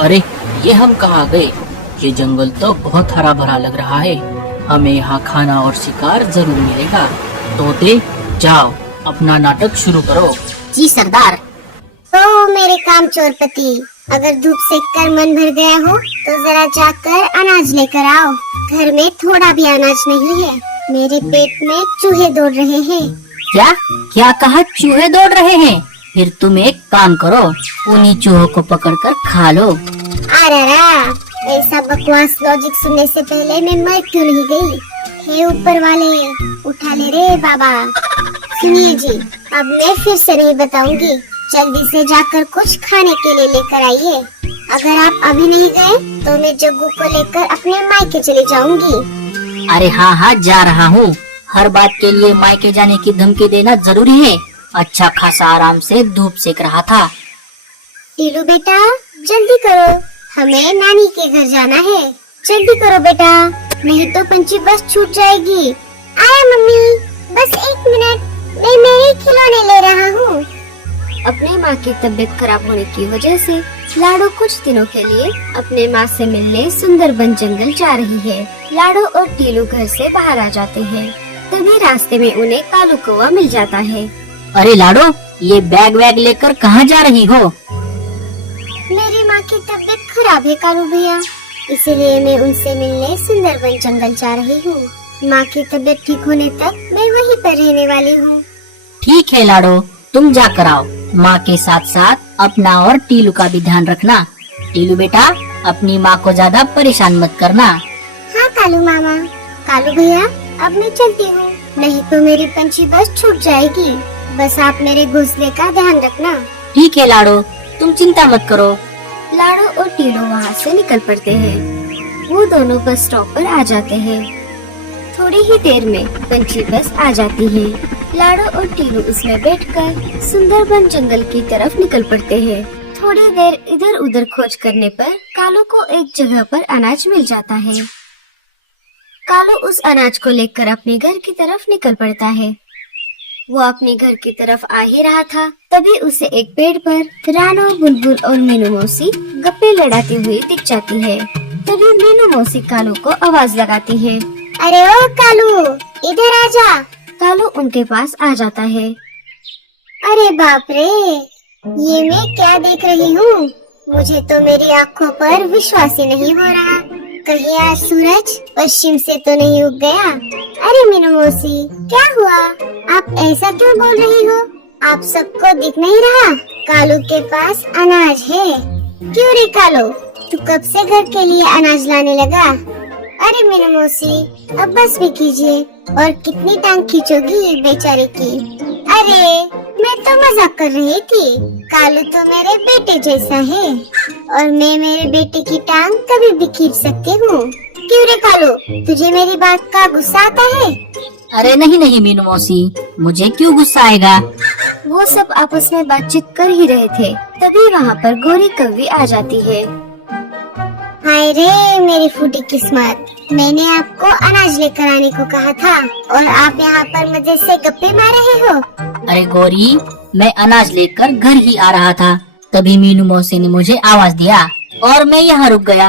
अरे, ये हम कहाँ गए? ये जंगल तो बहुत हरा भरा लग रहा है। हमें यहाँ खाना और शिकार जरूर मिलेगा। तोते, जाओ अपना नाटक शुरू करो। जी सरदार। तो मेरे कामचोर पति, अगर धूप सेक कर मन भर गया हो तो जरा जाकर अनाज लेकर आओ। घर में थोड़ा भी अनाज नहीं है। मेरे पेट में चूहे दौड़ रहे हैं। क्या क्या कहा? चूहे दौड़ रहे हैं? फिर तुम एक काम करो, उन्हीं चूहों को पकड़कर खा लो। अरे, ऐसा बकवास लॉजिक सुनने से पहले मैं मर क्यों नहीं गई? हे ऊपर वाले, उठा ले रे बाबा। सुनिए जी, अब मैं फिर से नहीं बताऊंगी। जल्दी से जाकर कुछ खाने के लिए लेकर आइए। अगर आप अभी नहीं गए तो मैं जग्गू को लेकर अपने मायके चली जाऊंगी। अरे हाँ हाँ, जा रहा हूँ। हर बात के लिए मायके जाने की धमकी देना जरूरी है। अच्छा खासा आराम से धूप सेक रहा था। टीलू बेटा, जल्दी करो, हमें नानी के घर जाना है। जल्दी करो बेटा, नहीं तो पंछी बस छूट जाएगी। आया मम्मी, बस 1 मिनट, मैं मेरे खिलौने ले रहा हूँ। अपने माँ की तबीयत खराब होने की वजह से लाडो कुछ दिनों के लिए अपने माँ से मिलने सुंदरबन जंगल जा रही है। लाडो और टीलू घर से बाहर आ जाते हैं। तभी रास्ते में उन्हें कालू कौवा मिल जाता है। अरे लाडो, ये बैग वैग लेकर कहाँ जा रही हो? मेरी माँ की तबीयत खराब है कालू भैया, इसीलिए मैं उनसे मिलने सुंदरबन जंगल जा रही हूँ। माँ की तबीयत ठीक होने तक मैं वहीं पर रहने वाली हूँ। ठीक है लाडो, तुम जाकर आओ। माँ के साथ साथ अपना और टीलू का भी ध्यान रखना। टीलू बेटा, अपनी माँ को ज्यादा परेशान मत करना। हाँ कालू मामा। कालू भैया, अब मैं चलती हूँ, नहीं तो मेरी पंछी बस छूट जाएगी। बस आप मेरे घोंसले का ध्यान रखना। ठीक है लाडो, तुम चिंता मत करो। लाडो और टीलू वहाँ से निकल पड़ते हैं। वो दोनों बस स्टॉप पर आ जाते हैं। थोड़ी ही देर में पंछी बस आ जाती है। लाडो और टीलू उसमें बैठकर सुंदरबन जंगल की तरफ निकल पड़ते हैं। थोड़ी देर इधर उधर खोज करने पर कालू को एक जगह पर अनाज मिल जाता है। कालू उस अनाज को लेकर अपने घर की तरफ निकल पड़ता है। वो अपने घर की तरफ आ ही रहा था, तभी उसे एक पेड़ पर रानो, बुलबुल और मीनू मौसी गप्पे लड़ाती हुई दिख जाती है। तभी मीनू मौसी कालू को आवाज लगाती है, अरे ओ कालू, इधर आजा। कालू उनके पास आ जाता है। अरे बाप रे, ये मैं क्या देख रही हूँ? मुझे तो मेरी आँखों पर विश्वास ही नहीं हो रहा। कहीं आज सूरज पश्चिम से तो नहीं उग गया? अरे मीनू मौसी, क्या हुआ? आप ऐसा क्यों बोल रही हो? आप सबको दिख नहीं रहा? कालू के पास अनाज है। क्यों रे कालू, तू कब से घर के लिए अनाज लाने लगा? अरे मीनू मौसी, अब बस भी कीजिए, और कितनी टांग खींचोगी बेचारे की? अरे मैं तो मजाक कर रही थी। कालू तो मेरे बेटे जैसा है, और मैं मेरे बेटे की टांग कभी भी खींच सकती हूँ। क्यों रे कालू, तुझे मेरी बात का गुस्सा आता है? अरे नहीं नहीं मीनू मौसी, मुझे क्यों गुस्सा आएगा? वो सब आपस में बातचीत कर ही रहे थे, तभी वहाँ पर गोरी कौवी आ जाती है। हाय रे मेरी फूटी किस्मत, मैंने आपको अनाज लेकर आने को कहा था, और आप यहाँ पर मजे से गप्पे मार रहे हो। अरे गोरी, मैं अनाज लेकर घर ही आ रहा था, तभी मीनू मौसी ने मुझे आवाज दिया और मैं यहाँ रुक गया।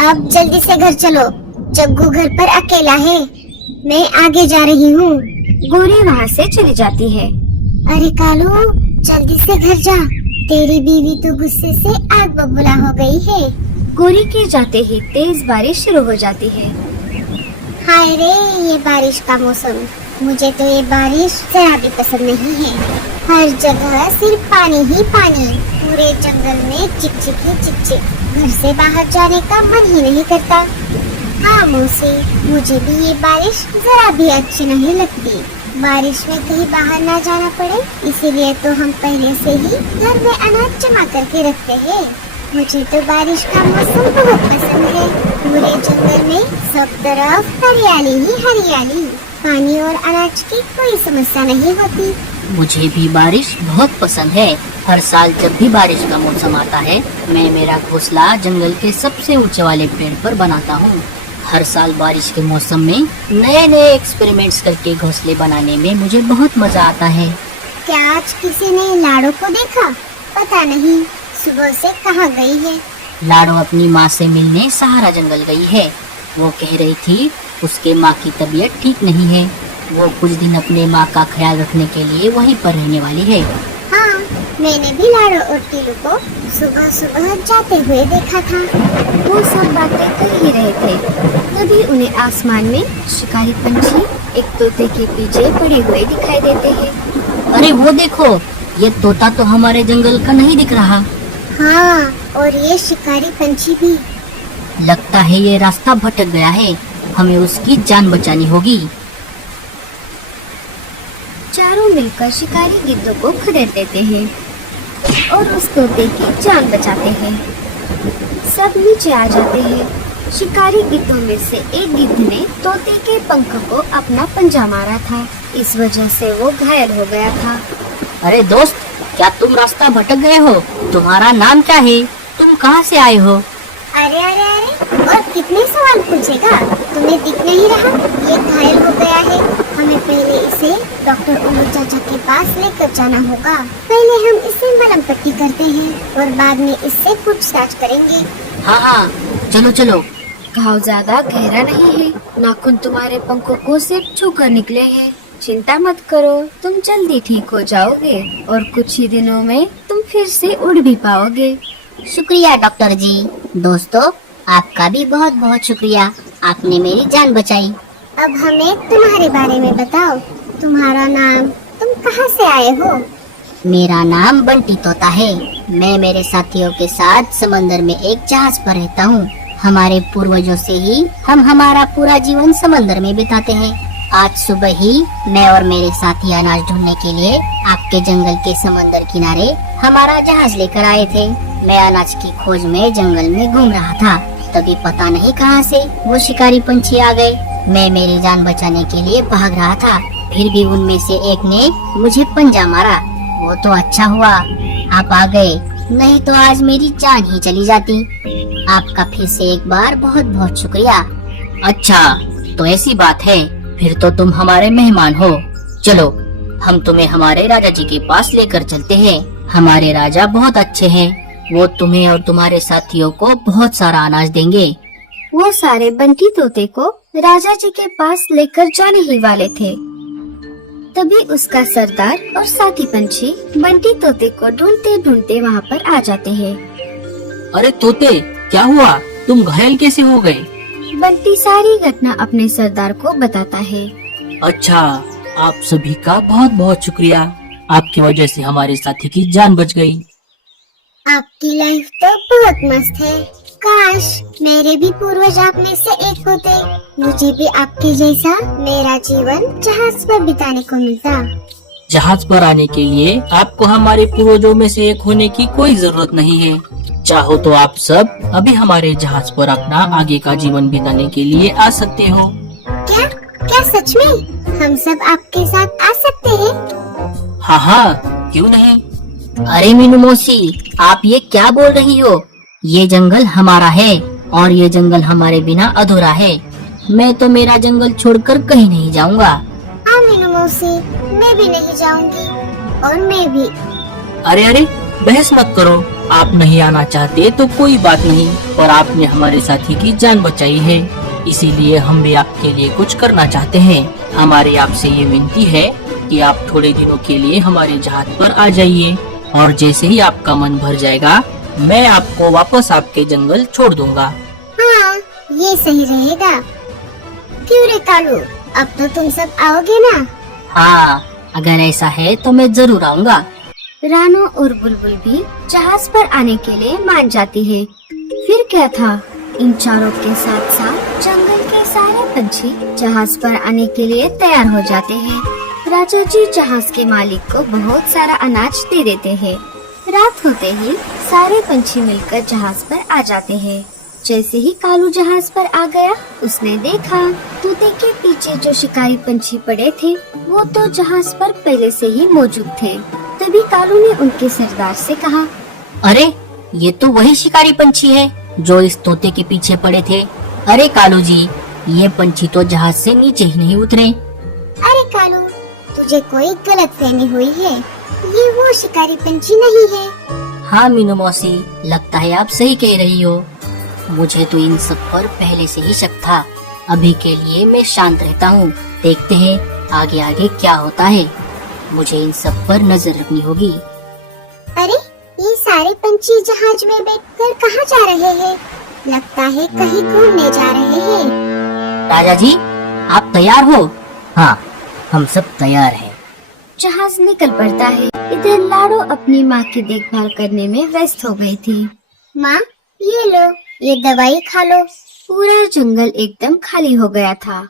अब जल्दी से घर चलो, जग्गू घर पर अकेला है, मैं आगे जा रही हूँ। गोरी वहाँ से चली जाती है। अरे कालू, जल्दी से घर जा, तेरी बीवी तो गुस्से से आग बबूला हो गई है। गोरी के जाते ही तेज बारिश शुरू हो जाती है। हाय रे ये बारिश का मौसम, मुझे तो ये बारिश जरा भी पसंद नहीं है। हर जगह सिर्फ पानी ही पानी, पूरे जंगल में चिकचिक ही चिकचिक, घर से बाहर जाने का मन ही नहीं करता। हाँ मौसी, मुझे भी ये बारिश जरा भी अच्छी नहीं लगती। बारिश में कहीं बाहर ना जाना पड़े, इसीलिए तो हम पहले से ही घर में अनाज जमा करके रखते हैं। मुझे तो बारिश का मौसम बहुत पसंद है। पूरे जंगल में सब तरफ हरियाली ही हरियाली, पानी और अनाज की कोई समस्या नहीं होती। मुझे भी बारिश बहुत पसंद है। हर साल जब भी बारिश का मौसम आता है, मैं मेरा घोंसला जंगल के सबसे ऊंचे वाले पेड़ पर बनाता हूँ। हर साल बारिश के मौसम में नए नए एक्सपेरिमेंट्स करके घोंसले बनाने में मुझे बहुत मजा आता है। क्या आज किसी ने लाडो को देखा? पता नहीं सुबह से कहाँ गई है। लाडो अपनी माँ से मिलने सहारा जंगल गई है। वो कह रही थी उसके माँ की तबीयत ठीक नहीं है। वो कुछ दिन अपने माँ का ख्याल रखने के लिए वहीं पर रहने वाली है। हाँ, मैंने भी लाडो और टीलू को सुबह सुबह जाते हुए देखा था। वो सब बातें कर ही रहे थे, तभी उन्हें आसमान में शिकारी पंछी एक तोते के पीछे पड़े हुए दिखाई देते हैं। अरे वो देखो, ये तोता तो हमारे जंगल का नहीं दिख रहा। हाँ, और ये शिकारी पंछी भी। लगता है ये रास्ता भटक गया है, हमें उसकी जान बचानी होगी। चारों मिलकर शिकारी गिद्धों को खदेड़ देते हैं और उस तोते की जान बचाते हैं। सब नीचे आ जाते हैं। शिकारी गिद्धों में से एक गिद्ध ने तोते के पंख को अपना पंजा मारा था, इस वजह से वो घायल हो गया था। अरे दोस्त, क्या तुम रास्ता भटक गए हो? तुम्हारा नाम क्या है? तुम कहाँ से आए हो? अरे अरे अरे, और कितने सवाल पूछेगा? तुम्हें दिख नहीं रहा? ये घायल हो गया है। हमें पहले इसे डॉक्टर उल्लू चाचा के पास लेकर जाना होगा। पहले हम इसे मलहम पट्टी करते हैं और बाद में इससे पूछताछ करेंगे। हाँ हाँ, चलो चलो। घाव ज्यादा गहरा नहीं है। नाखून तुम्हारे पंखों को सिर्फ छूकर निकले हैं। चिंता मत करो, तुम जल्दी ठीक हो जाओगे और कुछ ही दिनों में तुम फिर से उड़ भी पाओगे। शुक्रिया डॉक्टर जी। दोस्तों, आपका भी बहुत बहुत शुक्रिया, आपने मेरी जान बचाई। अब हमें तुम्हारे बारे में बताओ। तुम्हारा नाम, तुम कहाँ से आए हो? मेरा नाम बंटी तोता है। मैं मेरे साथियों के साथ समंदर में एक जहाज पर रहता हूँ। हमारे पूर्वजों से ही हम हमारा पूरा जीवन समंदर में बिताते हैं। आज सुबह ही मैं और मेरे साथी अनाज ढूंढने के लिए आपके जंगल के समंदर किनारे हमारा जहाज लेकर आए थे। मैं अनाज की खोज में जंगल में घूम रहा था, तभी पता नहीं कहां से वो शिकारी पंछी आ गए। मैं मेरी जान बचाने के लिए भाग रहा था, फिर भी उनमें से एक ने मुझे पंजा मारा। वो तो अच्छा हुआ आप आ गए, नहीं तो आज मेरी जान ही चली जाती। आपका फिर से एक बार बहुत बहुत शुक्रिया। अच्छा, तो ऐसी बात है, फिर तो तुम हमारे मेहमान हो। चलो, हम तुम्हें हमारे राजा जी के पास लेकर चलते हैं। हमारे राजा बहुत अच्छे हैं, वो तुम्हें और तुम्हारे साथियों को बहुत सारा अनाज देंगे। वो सारे बंटी तोते को राजा जी के पास लेकर जाने ही वाले थे, तभी उसका सरदार और साथी पंछी बंटी तोते को ढूंढते ढूंढते वहाँ पर आ जाते हैं। अरे तोते, क्या हुआ? तुम घायल कैसे हो गए? बंटी सारी घटना अपने सरदार को बताता है। अच्छा, आप सभी का बहुत बहुत शुक्रिया। आपकी वजह से हमारे साथी की जान बच गई। आपकी लाइफ तो बहुत मस्त है। काश मेरे भी पूर्वज आप में से एक होते, मुझे भी आपके जैसा मेरा जीवन जहाज पर बिताने को मिलता। जहाज पर आने के लिए आपको हमारे पूर्वजों में से एक होने की कोई जरूरत नहीं है। चाहो तो आप सब अभी हमारे जहाज पर अपना आगे का जीवन बिताने के लिए आ सकते हो। क्या क्या सच में हम सब आपके साथ आ सकते हैं? हाँ हाँ, क्यों नहीं। अरे मीनू मौसी, आप ये क्या बोल रही हो? ये जंगल हमारा है और ये जंगल हमारे बिना अधूरा है। मैं तो मेरा जंगल छोड़कर कहीं नहीं जाऊंगा। हाँ मीनू मौसी, मैं भी नहीं जाऊंगी और मैं भी। अरे अरे, बहस मत करो। आप नहीं आना चाहते तो कोई बात नहीं, पर आपने हमारे साथी की जान बचाई है, इसीलिए हम भी आपके लिए कुछ करना चाहते हैं। हमारी आपसे ये विनती है कि आप थोड़े दिनों के लिए हमारे जहाज पर आ जाइए और जैसे ही आपका मन भर जाएगा, मैं आपको वापस आपके जंगल छोड़ दूंगा। हाँ, ये सही रहेगा। क्यों रे कालू, अब तो तुम सब आओगे ना? हाँ, अगर ऐसा है तो मैं जरूर आऊंगा। रानो और बुलबुल भी जहाज पर आने के लिए मान जाती है। फिर क्या था, इन चारों के साथ साथ जंगल के सारे पंछी जहाज पर आने के लिए तैयार हो जाते हैं। राजा जी जहाज के मालिक को बहुत सारा अनाज दे देते हैं। रात होते ही सारे पंछी मिलकर जहाज पर आ जाते हैं। जैसे ही कालू जहाज पर आ गया, उसने देखा तोते के पीछे जो शिकारी पंछी पड़े थे वो तो जहाज पर पहले से ही मौजूद थे। तभी कालू ने उनके सरदार से कहा, अरे ये तो वही शिकारी पंछी है जो इस तोते के पीछे पड़े थे। अरे कालू जी, ये पंछी तो जहाज से नीचे ही नहीं उतरे। अरे कालू, तुझे कोई गलतफहमी हुई है, ये वो शिकारी पंछी नहीं है। हाँ मीनू मौसी, लगता है आप सही कह रही हो। मुझे तो इन सब पर पहले से ही शक था। अभी के लिए मैं शांत रहता हूँ, देखते हैं आगे आगे क्या होता है। मुझे इन सब पर नजर रखनी होगी। अरे ये सारे पंछी जहाज में बैठकर कहाँ जा रहे हैं? लगता है कहीं घूमने जा रहे हैं। राजा जी, आप तैयार हो? हाँ, हम सब तैयार हैं। जहाज निकल पड़ता है। इधर लाडो अपनी माँ की देखभाल करने में व्यस्त हो गई थी। माँ, ये लो, ये दवाई खा लो। पूरा जंगल एकदम खाली हो गया था।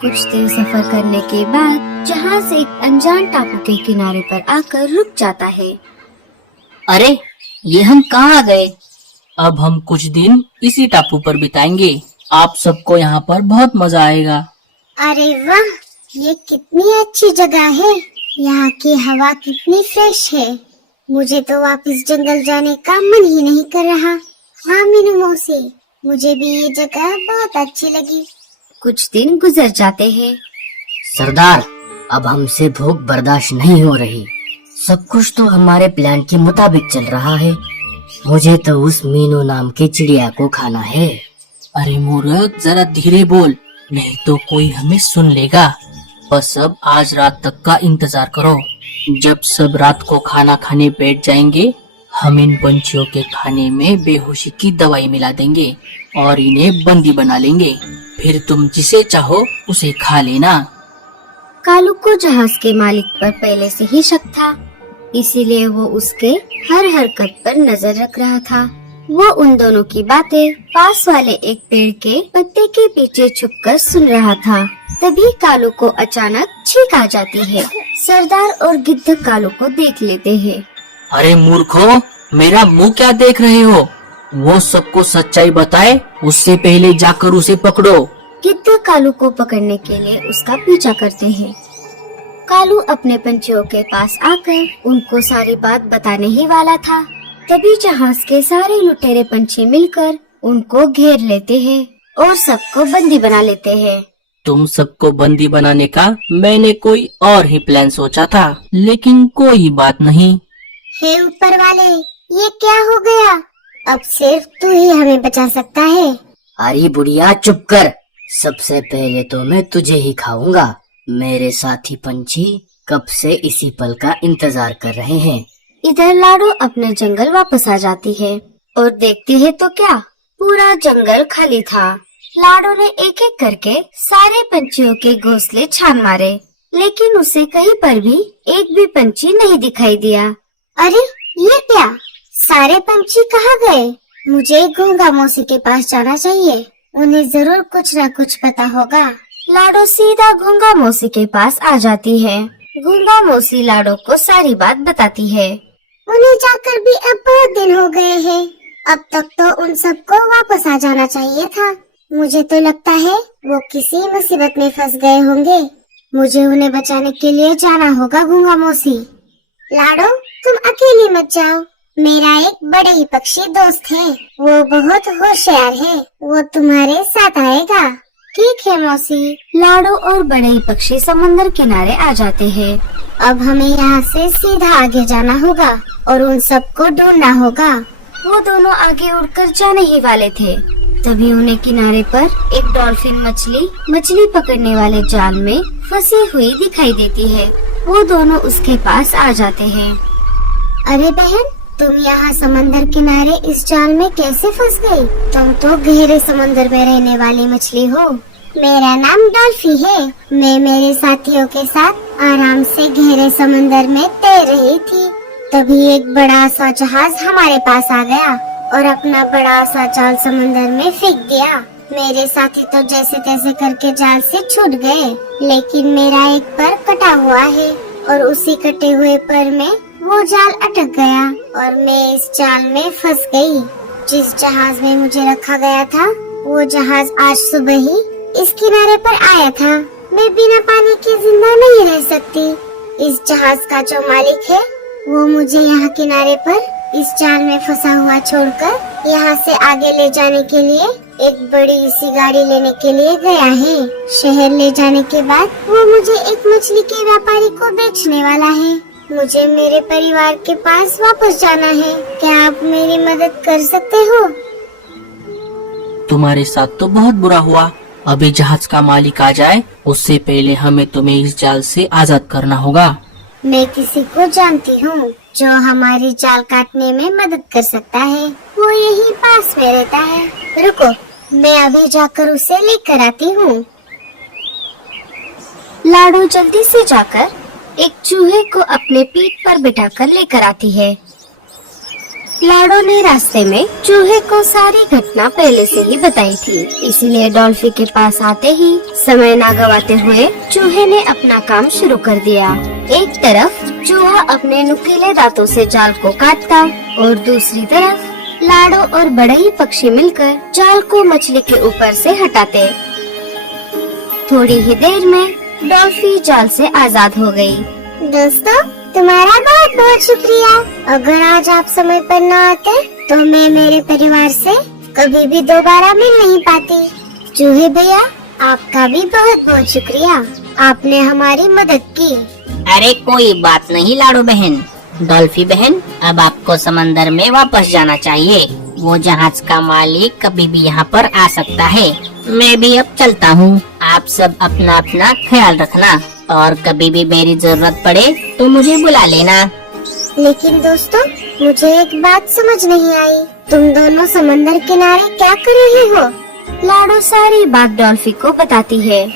कुछ देर सफर करने के बाद जहाज एक अनजान टापू के किनारे पर आकर रुक जाता है। अरे, ये हम कहाँ आ गए? अब हम कुछ दिन इसी टापू पर बिताएंगे। आप सबको यहाँ पर बहुत मजा आएगा। अरे वाह, ये कितनी अच्छी जगह है। यहाँ की हवा कितनी फ्रेश है। मुझे तो वापस जंगल जाने का मन ही नहीं कर रहा। हाँ मीनू मौसी, मुझे भी ये जगह बहुत अच्छी लगी। कुछ दिन गुजर जाते हैं। सरदार, अब हमसे भूख बर्दाश्त नहीं हो रही। सब कुछ तो हमारे प्लान के मुताबिक चल रहा है। मुझे तो उस मीनू नाम की चिड़िया को खाना है। अरे मूर्ख, जरा धीरे बोल, नहीं तो कोई हमें सुन लेगा। बस अब आज रात तक का इंतजार करो। जब सब रात को खाना खाने बैठ जाएंगे, हम इन पंछियों के खाने में बेहोशी की दवाई मिला देंगे और इन्हें बंदी बना लेंगे। फिर तुम जिसे चाहो उसे खा लेना। कालू को जहाज के मालिक पर पहले से ही शक था, इसीलिए वो उसके हर हरकत पर नजर रख रहा था। वो उन दोनों की बातें पास वाले एक पेड़ के पत्ते के पीछे छुपकर सुन रहा था। तभी कालू को अचानक छींक आ जाती है। सरदार और गिद्ध कालू को देख लेते हैं। अरे मूर्खों, मेरा मुंह क्या देख रहे हो? वो सबको सच्चाई बताए, उससे पहले जाकर उसे पकड़ो। गिद्ध कालू को पकड़ने के लिए उसका पीछा करते हैं। कालू अपने पंछियों के पास आकर उनको सारी बात बताने ही वाला था। तभी जहाज के सारे लुटेरे पंछी मिलकर उनको घेर लेते हैं और सबको बंदी बना लेते हैं। तुम सबको बंदी बनाने का मैंने कोई और ही प्लान सोचा था, लेकिन कोई बात नहीं। हे ऊपर वाले, ये क्या हो गया? अब सिर्फ तू ही हमें बचा सकता है। अरे बुढ़िया, चुप कर। सबसे पहले तो मैं तुझे ही खाऊंगा। मेरे साथी पंछी कब से इसी पल का इंतजार कर रहे हैं। इधर लाडो अपने जंगल वापस आ जाती है और देखती है तो क्या, पूरा जंगल खाली था। लाडो ने एक एक करके सारे पंछियों के घोंसले छान मारे, लेकिन उसे कहीं पर भी एक भी पंछी नहीं दिखाई दिया। अरे ये क्या, सारे पंछी कहाँ गए? मुझे गूंगा मौसी के पास जाना चाहिए, उन्हें जरूर कुछ न कुछ पता होगा। लाडो सीधा गूंगा मौसी के पास आ जाती है। गूंगा मौसी लाडो को सारी बात बताती है। उन्हें जाकर भी अब बहुत दिन हो गए हैं। अब तक तो उन सबको वापस आ जाना चाहिए था। मुझे तो लगता है वो किसी मुसीबत में फंस गए होंगे। मुझे उन्हें बचाने के लिए जाना होगा गूंगा मौसी। लाडो, तुम अकेले मत जाओ। मेरा एक बड़े ही पक्षी दोस्त है, वो बहुत होशियार है, वो तुम्हारे साथ आएगा। ठीक है मौसी। लाडो और बड़े ही पक्षी समंदर किनारे आ जाते हैं। अब हमें यहाँ से सीधा आगे जाना होगा और उन सबको ढूंढना होगा। वो दोनों आगे उड़कर जाने ही वाले थे, तभी उन्हें किनारे पर एक डॉल्फिन मछली पकड़ने वाले जाल में फंसी हुई दिखाई देती है। वो दोनों उसके पास आ जाते हैं। अरे बहन, तुम यहाँ समंदर किनारे इस जाल में कैसे फंस गई? तुम तो गहरे समंदर में रहने वाली मछली हो। मेरा नाम डॉल्फी है। मैं मेरे साथियों के साथ आराम से गहरे समंदर में तैर रही थी। तभी एक बड़ा सा जहाज हमारे पास आ गया और अपना बड़ा सा जाल समंदर में फेंक दिया। मेरे साथी तो जैसे तैसे करके जाल से छूट गए, लेकिन मेरा एक पर कटा हुआ है और उसी कटे हुए पर में वो जाल अटक गया और मैं इस जाल में फंस गई। जिस जहाज में मुझे रखा गया था, वो जहाज आज सुबह ही इस किनारे पर आया था। मैं बिना पानी के जिंदा नहीं रह सकती। इस जहाज का जो मालिक है, वो मुझे यहाँ किनारे पर इस जाल में फंसा हुआ छोड़कर यहाँ से आगे ले जाने के लिए एक बड़ी सी गाड़ी लेने के लिए गया है। शहर ले जाने के बाद वो मुझे एक मछली के व्यापारी को बेचने वाला है। मुझे मेरे परिवार के पास वापस जाना है। क्या आप मेरी मदद कर सकते हो? तुम्हारे साथ तो बहुत बुरा हुआ। अभी जहाज का मालिक आ जाए उससे पहले हमें तुम्हें इस जाल से आजाद करना होगा। मैं किसी को जानती हूँ जो हमारी जाल काटने में मदद कर सकता है। वो यहीं पास में रहता है। रुको, मैं अभी जाकर उसे लेकर आती हूँ। लाडो जल्दी से जाकर एक चूहे को अपने पीठ पर बिठाकर लेकर आती है। लाडो ने रास्ते में चूहे को सारी घटना पहले से ही बताई थी, इसीलिए डॉल्फी के पास आते ही समय ना गवाते हुए चूहे ने अपना काम शुरू कर दिया। एक तरफ चूहा अपने नुकीले दांतों से जाल को काटता और दूसरी तरफ लाडो और बड़ई पक्षी मिलकर जाल को मछली के ऊपर से हटाते। थोड़ी ही देर में डॉल्फी जाल से आजाद हो गई। दोस्तों, तुम्हारा बहुत बहुत शुक्रिया। अगर आज आप समय पर न आते तो मैं मेरे परिवार से कभी भी दोबारा मिल नहीं पाती। चूहे भैया, आपका भी बहुत बहुत शुक्रिया। आपने हमारी मदद की। अरे कोई बात नहीं लाडो बहन। डॉल्फी बहन, अब आपको समंदर में वापस जाना चाहिए। वो जहाज का मालिक कभी भी यहाँ पर आ सकता है। मैं भी अब चलता हूँ। आप सब अपना अपना ख्याल रखना और कभी भी मेरी जरूरत पड़े तो मुझे बुला लेना। लेकिन दोस्तों, मुझे एक बात समझ नहीं आई। तुम दोनों समंदर किनारे क्या कर रहे हो? लाडो सारी बात डॉल्फी को बताती है।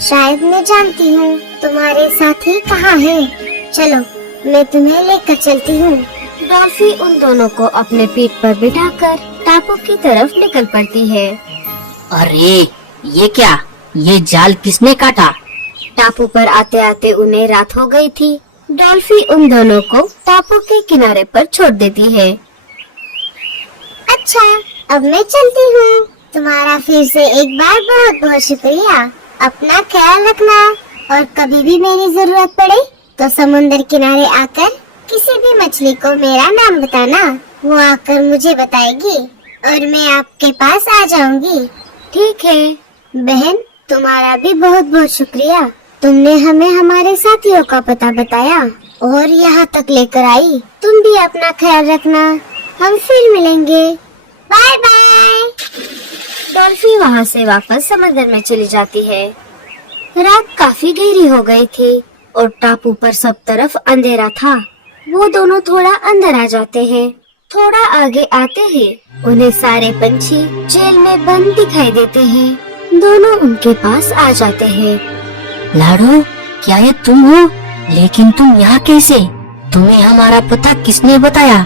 शायद मैं जानती हूँ तुम्हारे साथी कहाँ है। चलो, मैं तुम्हें लेकर चलती हूँ। डॉल्फी उन दोनों को अपने पीठ पर बिठाकर टापू की तरफ निकल पड़ती है। अरे ये क्या? ये जाल किसने काटा? टापू पर आते आते उन्हें रात हो गई थी। डॉल्फी उन दोनों को टापू के किनारे पर छोड़ देती है। अच्छा, अब मैं चलती हूँ। तुम्हारा फिर से एक बार बहुत बहुत शुक्रिया। अपना ख्याल रखना और कभी भी मेरी जरूरत पड़े तो समुद्र किनारे आकर किसी भी मछली को मेरा नाम बताना। वो आकर मुझे बताएगी और मैं आपके पास आ जाऊंगी। ठीक है बहन, तुम्हारा भी बहुत बहुत शुक्रिया। तुमने हमें हमारे साथियों का पता बताया और यहाँ तक लेकर आई। तुम भी अपना ख्याल रखना। हम फिर मिलेंगे। Bye bye. डॉल्फी वहाँ से वापस समंदर में चली जाती है। रात काफी गहरी हो गई थी और टापू पर सब तरफ अंधेरा था। वो दोनों थोड़ा अंदर आ जाते हैं। थोड़ा आगे आते ही उन्हें सारे पंछी जेल में बंद दिखाई देते हैं। दोनों उनके पास आ जाते हैं। लाडो, क्या ये तुम हो? लेकिन तुम यहाँ कैसे? तुम्हें हमारा पता किसने बताया?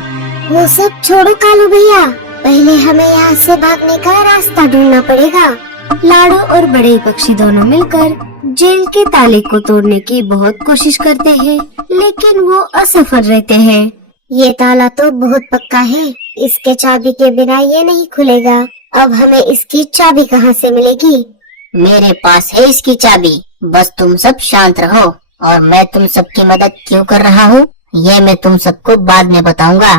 वो सब छोड़ो कालू भैया, पहले हमें यहाँ से भागने का रास्ता ढूंढना पड़ेगा। लाडो और बड़े पक्षी दोनों मिलकर जेल के ताले को तोड़ने की बहुत कोशिश करते हैं, लेकिन वो असफल रहते हैं। ये ताला तो बहुत पक्का है। इसके चाबी के बिना ये नहीं खुलेगा। अब हमें इसकी चाबी कहाँ से मिलेगी? मेरे पास है इसकी चाबी। बस तुम सब शांत रहो। और मैं तुम सबकी मदद क्यों कर रहा हूँ, ये मैं तुम सबको बाद में बताऊंगा।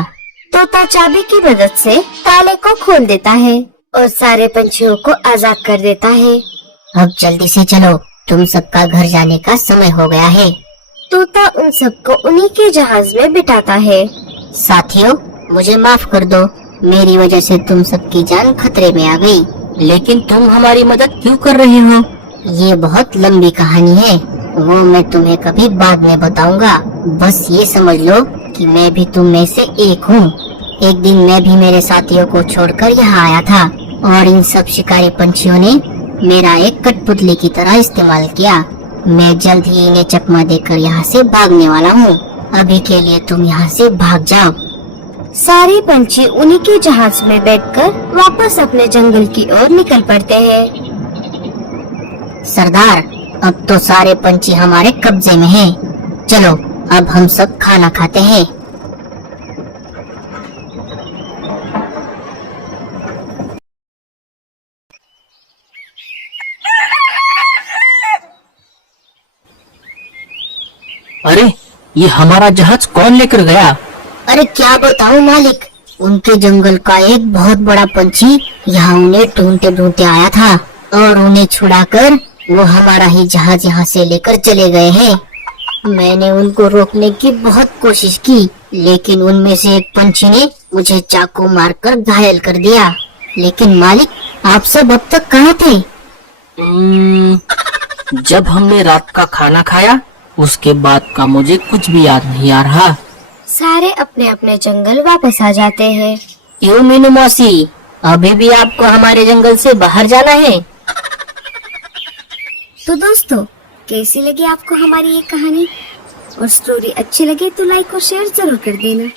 तोता चाबी की मदद से ताले को खोल देता है और सारे पंछियों को आजाद कर देता है। अब जल्दी से चलो, तुम सबका घर जाने का समय हो गया है। तोता उन सबको उन्हीं के जहाज में बिठाता है। साथियों, मुझे माफ कर दो। मेरी वजह से तुम सबकी जान खतरे में आ गई। लेकिन तुम हमारी मदद क्यों कर रहे हो? ये बहुत लंबी कहानी है, वो मैं तुम्हें कभी बाद में बताऊंगा। बस ये समझ लो कि मैं भी तुम में से एक हूँ। एक दिन मैं भी मेरे साथियों को छोड़कर यहाँ आया था और इन सब शिकारी पंछियों ने मेरा एक कठपुतली की तरह इस्तेमाल किया। मैं जल्द ही इन्हें चकमा देकर यहाँ से भागने वाला हूँ। अभी के लिए तुम यहाँ से भाग जाओ। सारे पंछी उन्हीं के जहाज में बैठकर वापस अपने जंगल की ओर निकल पड़ते हैं। सरदार, अब तो सारे पंछी हमारे कब्जे में हैं। चलो, अब हम सब खाना खाते हैं। अरे, ये हमारा जहाज कौन लेकर गया? अरे क्या बताऊं मालिक, उनके जंगल का एक बहुत बड़ा पंछी यहाँ उन्हें ढूंढते ढूंढते आया था और उन्हें छुड़ाकर वो हमारा ही जहाज यहाँ से लेकर चले गए हैं। मैंने उनको रोकने की बहुत कोशिश की, लेकिन उनमें से एक पंछी ने मुझे चाकू मारकर घायल कर दिया। लेकिन मालिक, आप सब अब तक कहाँ थे? जब हमने रात का खाना खाया उसके बाद का मुझे कुछ भी याद नहीं आ रहा। सारे अपने अपने जंगल वापस आ जाते हैं। क्यों मीनू मौसी, अभी भी आपको हमारे जंगल से बाहर जाना है? तो दोस्तों, कैसी लगी आपको हमारी ये कहानी? और स्टोरी अच्छी लगे तो लाइक और शेयर जरूर कर देना।